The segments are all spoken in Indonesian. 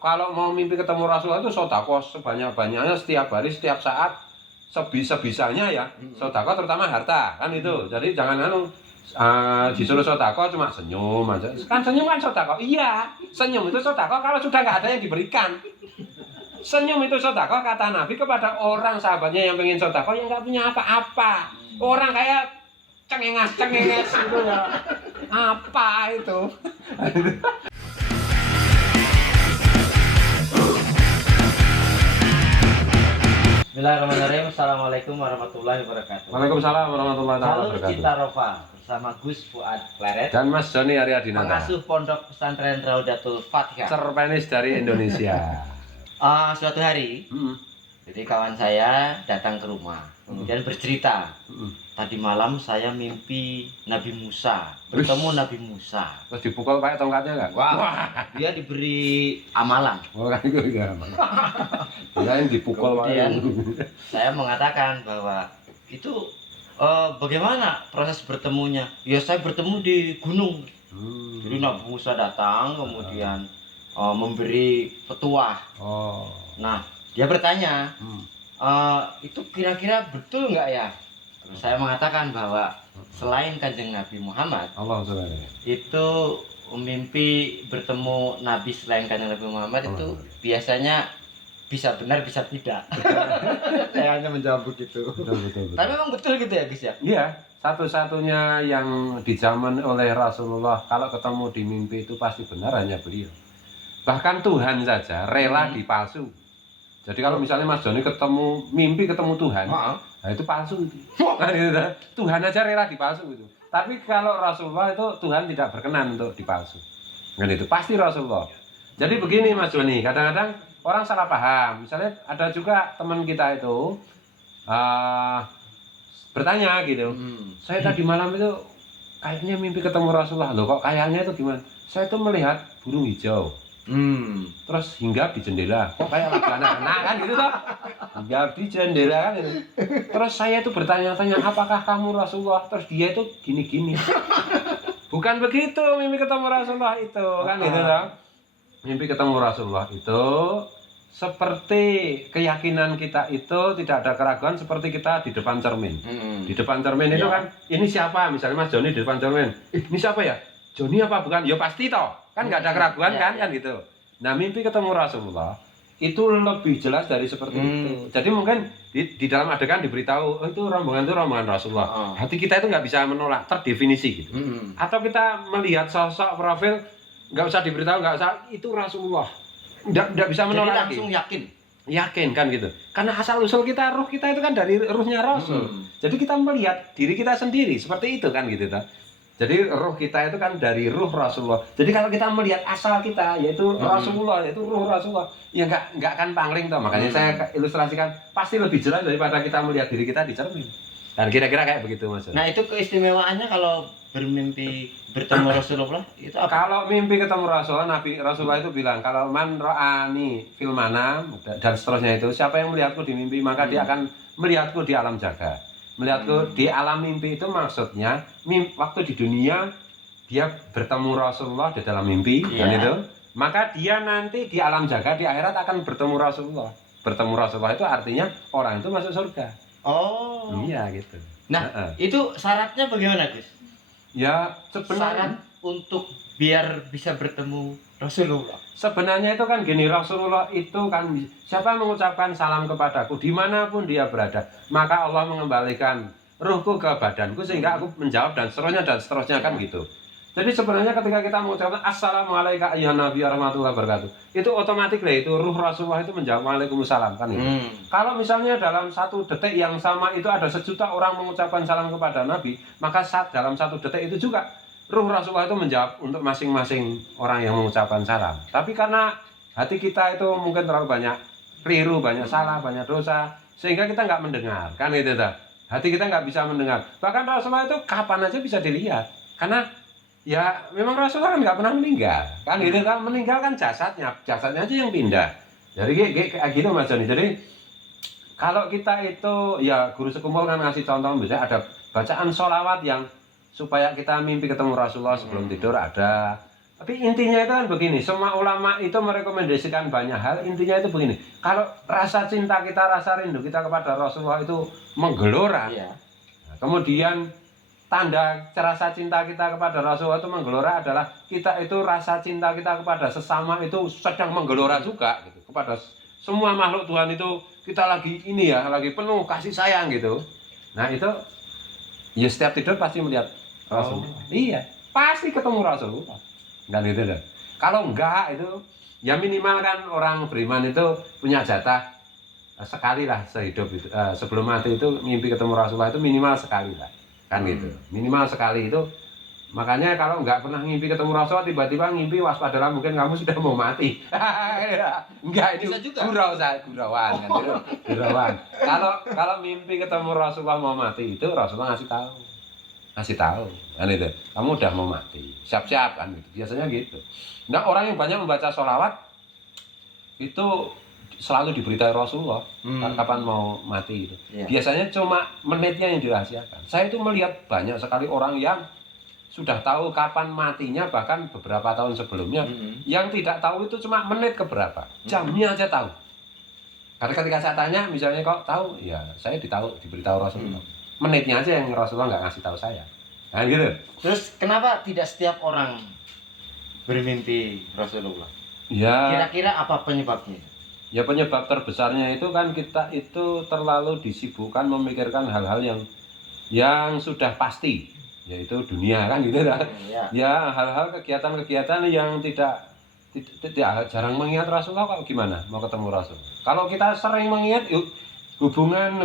kalau mau mimpi ketemu Rasulullah itu sedekah sebanyak-banyaknya setiap hari, setiap saat, sebisa-bisanya ya. Sedekah terutama harta, kan itu. Jadi jangan disuruh sedekah cuma senyum aja. Kan senyum kan sedekah. Iya, senyum itu sedekah kalau sudah nggak ada yang diberikan. Senyum itu sedekah kata Nabi kepada orang sahabatnya yang pengen sedekah yang nggak punya apa-apa. Orang kayak cengenges gitu ya. Apa itu? Bismillahirrahmanirrahim. Assalamualaikum warahmatullahi wabarakatuh. Waalaikumsalam warahmatullahi Halo wabarakatuh. Cinta Rofa bersama Gus Fuad Pleret Dan Mas Joni Aryadinata, pengasuh Pondok Pesantren Raudatul Fatihah. cerpenis dari Indonesia. Suatu hari, Hmm. jadi kawan saya datang ke rumah, kemudian bercerita. Hmm. Tadi malam saya mimpi Nabi Musa, bertemu Nabi Musa. Terus dipukul pakai tongkatnya nggak? Wah, dia diberi amalan. Oh kan itu ya. Kirain dipukul Kemudian pakai. saya mengatakan bahwa itu bagaimana proses bertemunya? Ya saya bertemu di gunung. Jadi Nabi Musa datang kemudian memberi petuah. Oh. Nah dia bertanya, Hmm. itu kira-kira betul nggak ya? Terus saya mengatakan bahwa selain Kanjeng Nabi Muhammad Allah SWT. itu mimpi bertemu Nabi selain Kanjeng Nabi Muhammad itu biasanya bisa benar bisa tidak. Saya hanya menjawab begitu. Betul. Tapi memang betul gitu ya Gus ya? Iya, satu-satunya yang dijamin oleh Rasulullah kalau ketemu di mimpi itu pasti benar hanya beliau. Bahkan Tuhan saja rela dipalsu. Jadi kalau misalnya Mas Joni mimpi ketemu Tuhan, nah itu palsu itu. Nah, gitu, Tuhan aja rela dipalsu itu. Tapi kalau Rasulullah itu Tuhan tidak berkenan untuk dipalsu. Kan itu pasti Rasulullah. Jadi begini Mas Joni, kadang-kadang orang salah paham. Misalnya ada juga teman kita itu bertanya gitu. Saya tadi malam itu kayaknya mimpi ketemu Rasulullah. Loh kok kayaknya itu gimana? Saya itu melihat burung hijau. Terus hinggap di jendela. Kok kayak lagu anak-anak kan gitu toh? Hinggap di jendela kan itu. Terus saya itu bertanya-tanya, apakah kamu Rasulullah? Terus dia itu gini-gini. Bukan begitu mimpi ketemu Rasulullah itu kan gitu toh. Mimpi ketemu Rasulullah itu seperti keyakinan kita itu tidak ada keraguan seperti kita di depan cermin. Di depan cermin itu kan ini siapa? Misalnya Mas Joni di depan cermin. Ini siapa ya? Joni apa bukan? Ya pasti toh. Kan nggak ada keraguan kan gitu. Nah, mimpi ketemu Rasulullah itu lebih jelas dari seperti itu. Jadi mungkin di dalam adegan diberitahu, oh, itu rombongan Rasulullah. Hati kita itu nggak bisa menolak, terdefinisi gitu. Atau kita melihat sosok profil nggak usah diberitahu, nggak usah itu Rasulullah. Nggak bisa menolak. Jadi langsung yakin kan gitu. Karena asal usul kita, ruh kita itu kan dari ruhnya Rasul. Jadi kita melihat diri kita sendiri seperti itu kan gitu toh. Jadi ruh kita itu kan dari ruh Rasulullah. Jadi kalau kita melihat asal kita yaitu Rasulullah, yaitu ruh Rasulullah, ya nggak akan pangling toh. Makanya saya ilustrasikan pasti lebih jelas daripada kita melihat diri kita di cermin. Dan kira-kira kayak begitu Mas. Nah itu keistimewaannya kalau bermimpi bertemu Rasulullah itu apa? Kalau mimpi ketemu Rasulullah itu bilang kalau man ra'ani fil manam dan seterusnya itu, siapa yang melihatku di mimpi maka dia akan melihatku di alam jaga. Melihatku di alam mimpi itu maksudnya waktu di dunia dia bertemu Rasulullah di dalam mimpi kan itu, maka dia nanti di alam jaga di akhirat akan bertemu Rasulullah. Bertemu Rasulullah itu artinya orang itu masuk surga. Oh. Iya gitu. Nah, itu syaratnya bagaimana, Gus? Ya, sebenarnya Syarat untuk biar bisa bertemu Rasulullah. Sebenarnya itu kan gini, Rasulullah itu kan siapa mengucapkan salam kepadaku dimanapun dia berada, maka Allah mengembalikan ruhku ke badanku sehingga aku menjawab dan seterusnya kan gitu. Jadi sebenarnya ketika kita mengucapkan assalamualaikum ya Nabi warahmatullahi wabarakatuh, itu otomatis lah itu ruh Rasulullah itu menjawab waalaikumsalam kan gitu. Kalau misalnya dalam satu detik yang sama itu ada 1.000.000 orang mengucapkan salam kepada Nabi, maka dalam satu detik itu juga ruh Rasulullah itu menjawab untuk masing-masing orang yang mengucapkan salam. Tapi karena hati kita itu mungkin terlalu banyak keliru, banyak salah, banyak dosa, sehingga kita nggak mendengar, kan gitu dah. Hati kita nggak bisa mendengar. Bahkan Rasulullah itu kapan aja bisa dilihat, karena ya memang Rasulullah kan nggak pernah meninggal, kan gitu kan. Meninggal kan jasadnya aja yang pindah. Jadi kayak gitu Mas Joni. Jadi kalau kita itu ya guru sekumpul kan ngasih contoh, misalnya ada bacaan sholawat yang supaya kita mimpi ketemu Rasulullah sebelum tidur ada. Tapi intinya itu kan begini, semua ulama itu merekomendasikan banyak hal, intinya itu begini. Kalau rasa cinta kita, rasa rindu kita kepada Rasulullah itu menggelora, Iya. kemudian tanda rasa cinta kita kepada Rasulullah itu menggelora adalah kita itu rasa cinta kita kepada sesama itu sedang menggelora juga gitu. Kepada semua makhluk Tuhan itu kita lagi ini ya, lagi penuh kasih sayang gitu. Nah itu ya setiap tidur pasti melihat Rasulullah. Iya, pasti ketemu Rasulullah. Kan gitu deh. Kalau enggak itu ya minimal kan orang beriman itu punya jatah sekali lah sehidup itu. Sebelum mati itu mimpi ketemu Rasulullah itu minimal sekali lah. Kan gitu. Minimal sekali itu. Makanya kalau enggak pernah mimpi ketemu Rasulullah tiba-tiba mimpi waspadalah mungkin kamu sudah mau mati. Enggak ini gurauan kan gitu. Gurauan. Kalau mimpi ketemu Rasulullah mau mati itu Rasulullah ngasih tahu kan itu kamu udah mau mati siap-siap kan gitu biasanya gitu. Nah orang yang banyak membaca sholawat itu selalu diberitahu Rasulullah kapan mau mati itu. Biasanya cuma menitnya yang dirahasiakan. Saya itu melihat banyak sekali orang yang sudah tahu kapan matinya bahkan beberapa tahun sebelumnya. Yang tidak tahu itu cuma menit keberapa, jamnya aja tahu. Karena ketika saya tanya misalnya kok tahu, ya saya diberitahu Rasulullah. Menitnya aja yang Rasulullah nggak ngasih tahu saya. Nah gitu. Terus kenapa tidak setiap orang bermimpi Rasulullah? Ya. Kira-kira apa penyebabnya? Ya penyebab terbesarnya itu kan kita itu terlalu disibukkan memikirkan hal-hal yang sudah pasti, yaitu dunia kan gitu kan. Ya hal-hal kegiatan-kegiatan yang tidak jarang mengingat Rasulullah kok gimana mau ketemu Rasul. Kalau kita sering mengingat hubungan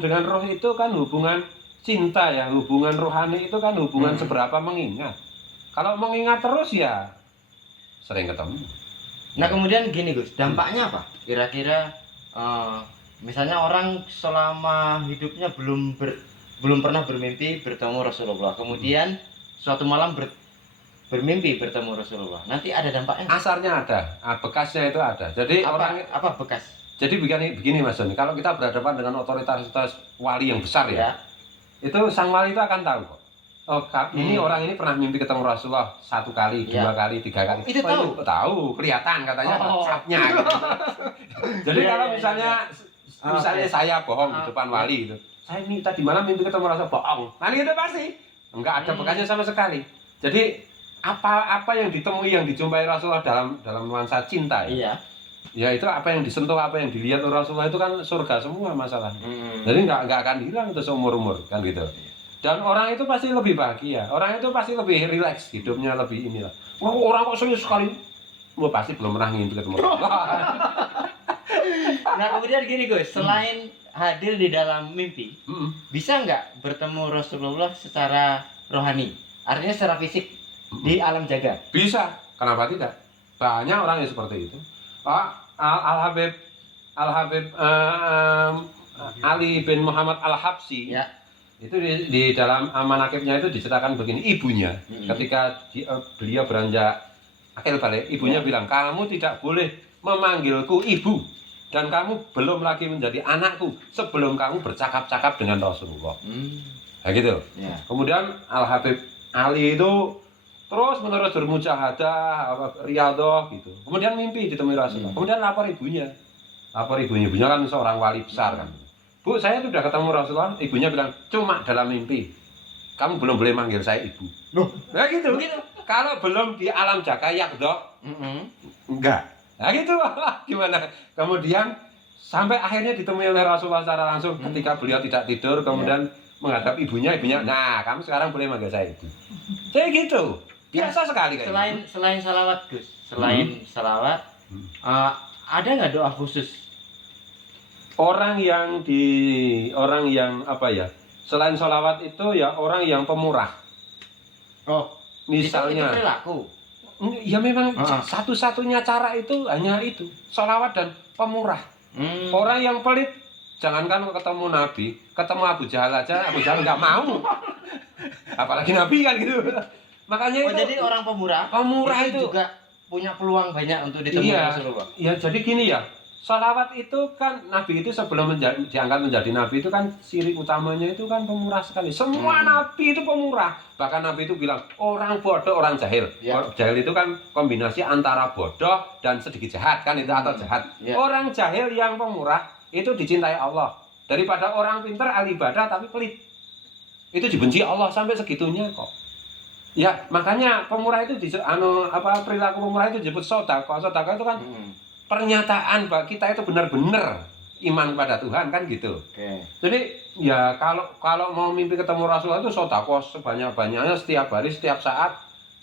dengan roh itu kan hubungan cinta ya, hubungan rohani itu kan hubungan seberapa mengingat. Kalau mengingat terus ya sering ketemu. Nah kemudian gini Gus, dampaknya apa? Kira-kira misalnya orang selama hidupnya belum pernah bermimpi bertemu Rasulullah, kemudian suatu malam bermimpi bertemu Rasulullah, nanti ada dampaknya? Asarnya ada, bekasnya itu ada. Jadi apa bekas? Jadi begini Mas Doni, kalau kita berhadapan dengan otoritas wali yang besar ya, itu sang wali itu akan tahu kok. Oh, ini orang ini pernah mimpi ketemu Rasulullah 1 kali, 2 kali, 3 kali. Itu tahu? Tahu, kelihatan katanya capnya gitu. Jadi kalau misalnya saya bohong di depan wali gitu, saya ini tadi malam mimpi ketemu Rasulullah, bohong. Nah itu pasti enggak ada bekasnya sama sekali. Jadi apa yang ditemui, yang dijumpai Rasulullah dalam nuansa cinta ya. Iya. Ya itu apa yang disentuh, apa yang dilihat Rasulullah itu kan surga semua masalah. Jadi nggak akan hilang itu seumur-umur kan gitu. Dan orang itu pasti lebih bahagia, orang itu pasti lebih rileks hidupnya, lebih inilah. Orang kok serius sekali, pasti belum pernah ngimpi ketemu Rasulullah. Nah kemudian gini Gus, selain hadir di dalam mimpi, bisa nggak bertemu Rasulullah secara rohani? Artinya secara fisik di alam jagat? Bisa, kenapa tidak? Banyak orang yang seperti itu. Al-Habib Ali bin Muhammad Al-Habsyi ya, itu di dalam manaqibnya itu diceritakan begini, ibunya ketika beliau beranjak akil balik, ibunya bilang, kamu tidak boleh memanggilku ibu dan kamu belum lagi menjadi anakku sebelum kamu bercakap-cakap dengan Rasulullah. Nah gitu. Kemudian Al-Habib Ali itu terus menerus bermujahadah, riyadhah gitu. Kemudian mimpi ditemui Rasulullah. Kemudian lapor ibunya. Ibunya kan seorang wali besar kan. Bu, saya sudah ketemu Rasulullah. Ibunya bilang, cuma dalam mimpi. Kamu belum boleh manggil saya ibu. Nah gitu. Kalau belum di alam jaka yakdok, enggak. Nah gitu. Gimana? Kemudian sampai akhirnya ditemui oleh Rasulullah secara langsung ketika beliau tidak tidur, kemudian menghadap ibunya, nah kamu sekarang boleh manggil saya ibu. Kayak gitu. Biasa sekali kayak selain salawat Gus, salawat, ada nggak doa khusus? Orang yang apa ya? Selain salawat itu ya orang yang pemurah. Oh, misalnya. Itu perilaku. Ya memang satu-satunya cara itu hanya itu, salawat dan pemurah. Orang yang pelit, jangankan ketemu Nabi, ketemu Abu Jahal aja, Abu Jahal nggak mau. Apalagi Nabi kan gitu. Makanya itu. Jadi orang pemurah itu juga punya peluang banyak untuk ditemui Rasulullah. Iya, jadi gini ya. Sholawat itu kan Nabi itu sebelum diangkat menjadi Nabi itu kan ciri utamanya itu kan pemurah sekali. Semua Nabi itu pemurah. Bahkan Nabi itu bilang orang bodoh, orang jahil. Ya. Jahil itu kan kombinasi antara bodoh dan sedikit jahat kan itu atau jahat. Ya. Orang jahil yang pemurah itu dicintai Allah. Daripada orang pintar ahli ibadah tapi pelit. Itu dibenci Allah sampai segitunya kok. Ya, makanya pemurah itu perilaku pemurah itu disebut sedekah. Sedekah itu kan pernyataan bahwa kita itu benar-benar iman kepada Tuhan kan gitu. Oke. Jadi ya kalau mau mimpi ketemu Rasulullah itu sedekah sebanyak-banyaknya setiap hari, setiap saat,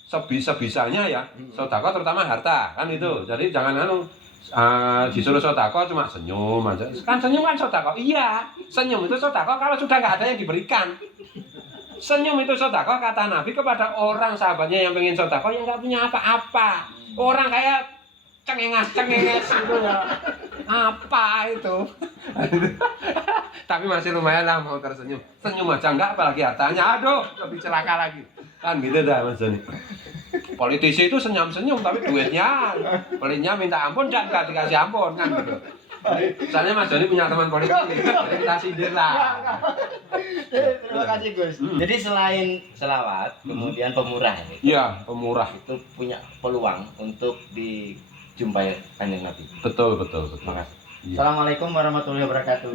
sebisanya ya. Sedekah terutama harta kan itu. Jadi jangan disuruh sedekah cuma senyum aja. Kan senyum kan sedekah. Iya, senyum itu sedekah kalau sudah nggak ada yang diberikan. Senyum itu sedekah kata Nabi kepada orang sahabatnya yang pengen sedekah yang nggak punya apa-apa. Orang kayak cengenges gitu ya. Apa itu? Tapi masih lumayan lah mau tersenyum. Senyum aja enggak apalagi hartanya. Aduh, lebih celaka lagi. Kan gitu dah Mas Joni. Politisi itu senyum-senyum tapi duitnya pelitnya minta ampun dan enggak dikasih ampun kan gitu. Misalnya Mas Joni punya teman politik, jadi kita sindir lah. Terima kasih Gus. Jadi selain selawat, kemudian pemurah ini. Iya, pemurah. Itu punya peluang untuk dijumpai Kanjeng Nabi. Betul. Terima kasih. Iya. Assalamualaikum warahmatullahi wabarakatuh.